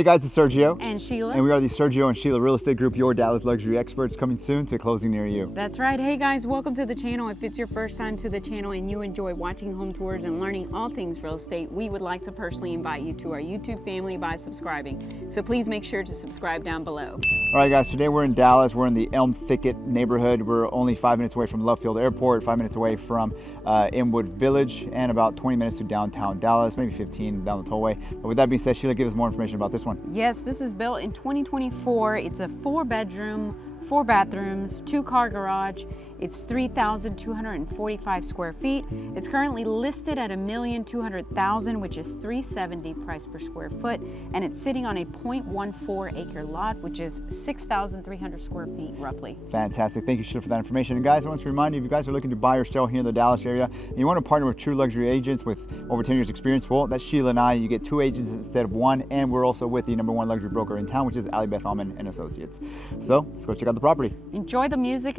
Hey guys, it's Sergio. And Sheila. And we are the Sergio and Sheila Real Estate Group, your Dallas luxury experts, coming soon to a closing near you. That's right. Hey guys, welcome to the channel. If it's your first time to the channel and you enjoy watching home tours and learning all things real estate, we would like to personally invite you to our YouTube family by subscribing. So please make sure to subscribe down below. All right guys, today we're in Dallas. We're in the Elm Thicket neighborhood. We're only 5 minutes away from Love Field Airport, 5 minutes away from Inwood Village, and about 20 minutes to downtown Dallas, maybe 15 down the tollway. But with that being said, Sheila, give us more information about this one. Yes, this is built in 2024. It's a 4-bedroom, 4 bathrooms, 2-car garage. It's 3,245 square feet. It's currently listed at $1,200,000, which is $370 price per square foot, and it's sitting on a 0.14 acre lot, which is 6,300 square feet roughly. Fantastic. Thank you, Sheila, for that information. And guys, I want to remind you, if you guys are looking to buy or sell here in the Dallas area, and you want to partner with true luxury agents with over 10 years experience, well, that's Sheila and I. You get 2 agents instead of 1, and we're also with the #1 luxury broker in town, which is Ali Beth Alman and Associates. So let's go check out the property. Enjoy the music.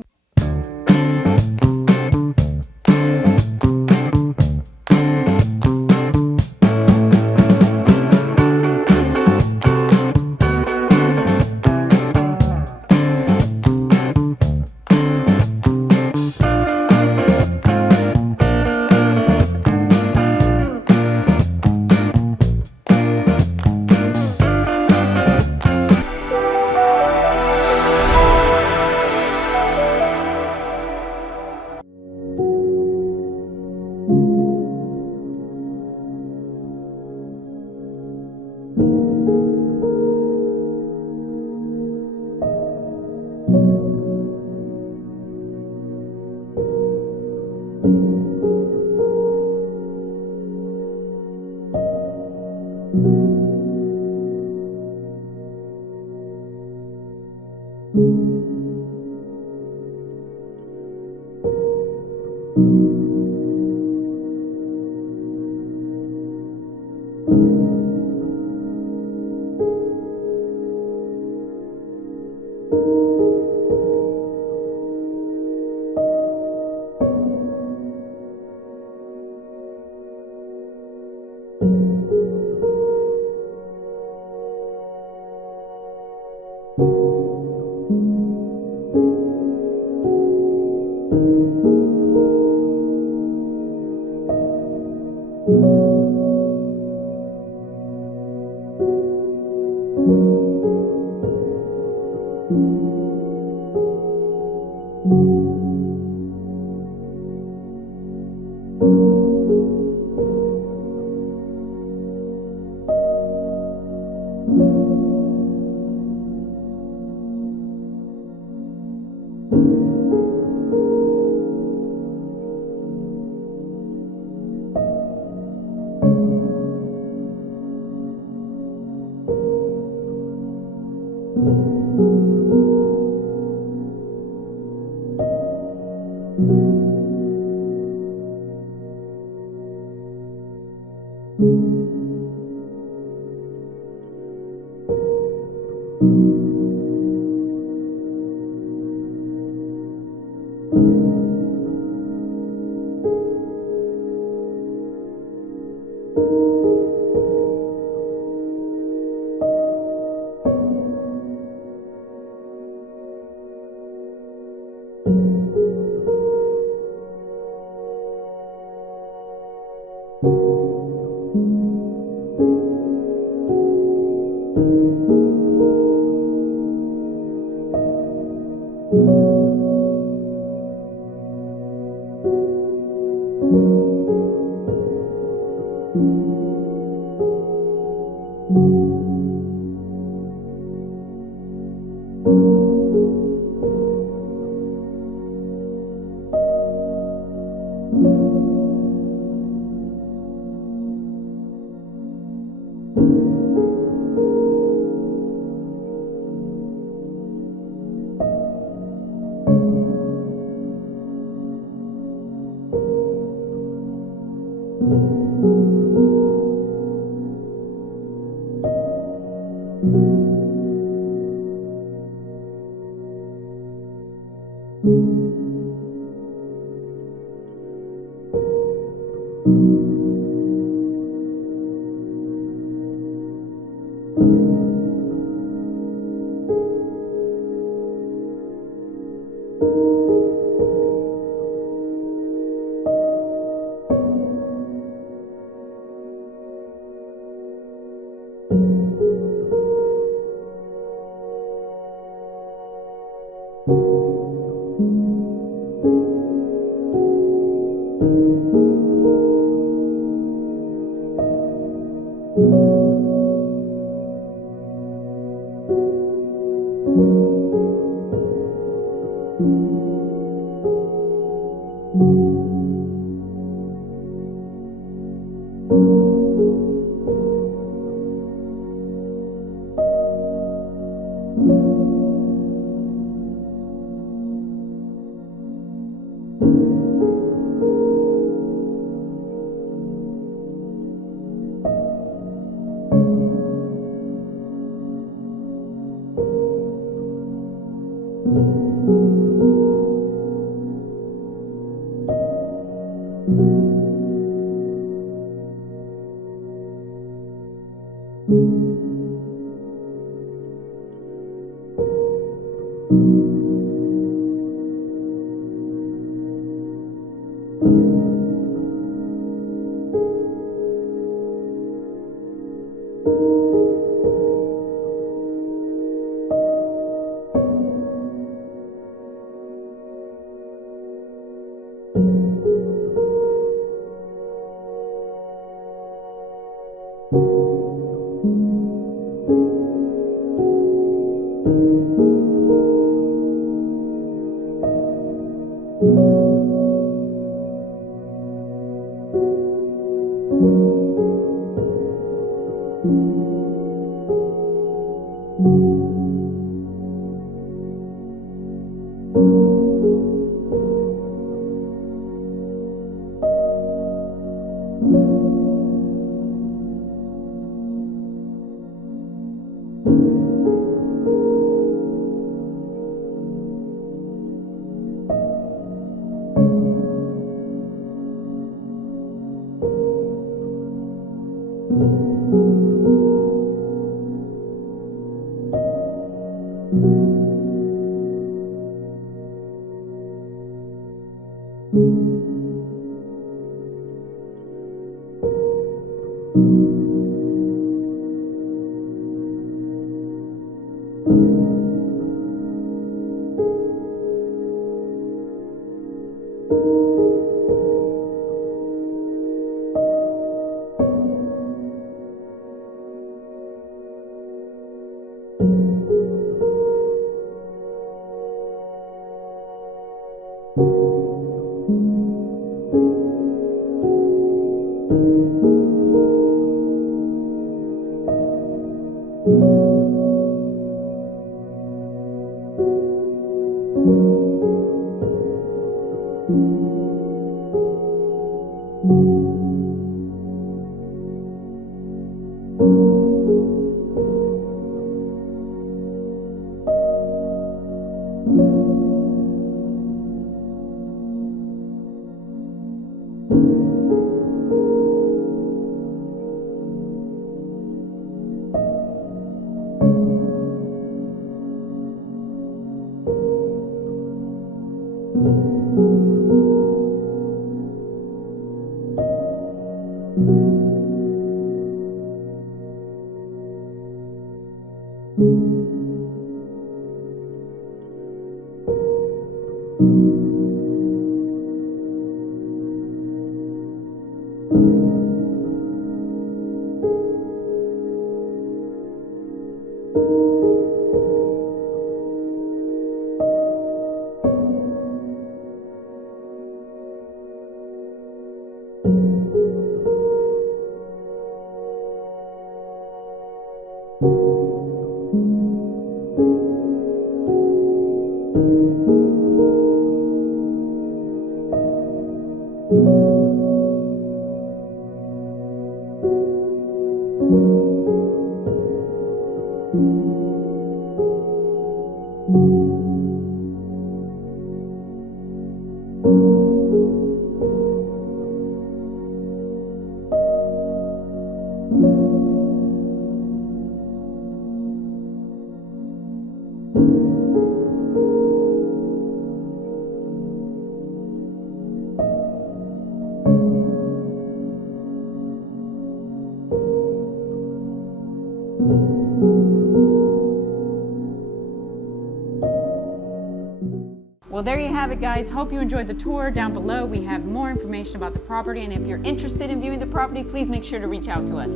Well, there you have it, guys. Hope you enjoyed the tour. Down below, we have more information about the property, and if you're interested in viewing the property, please make sure to reach out to us.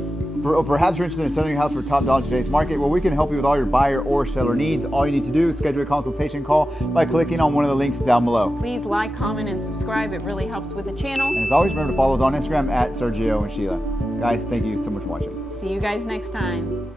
Perhaps you're interested in selling your house for top dollar in today's market. Well, we can help you with all your buyer or seller needs. All you need to do is schedule a consultation call by clicking on one of the links down below. Please like, comment, and subscribe. It really helps with the channel. And as always, remember to follow us on Instagram at Sergio and Sheila. Guys, thank you so much for watching. See you guys next time.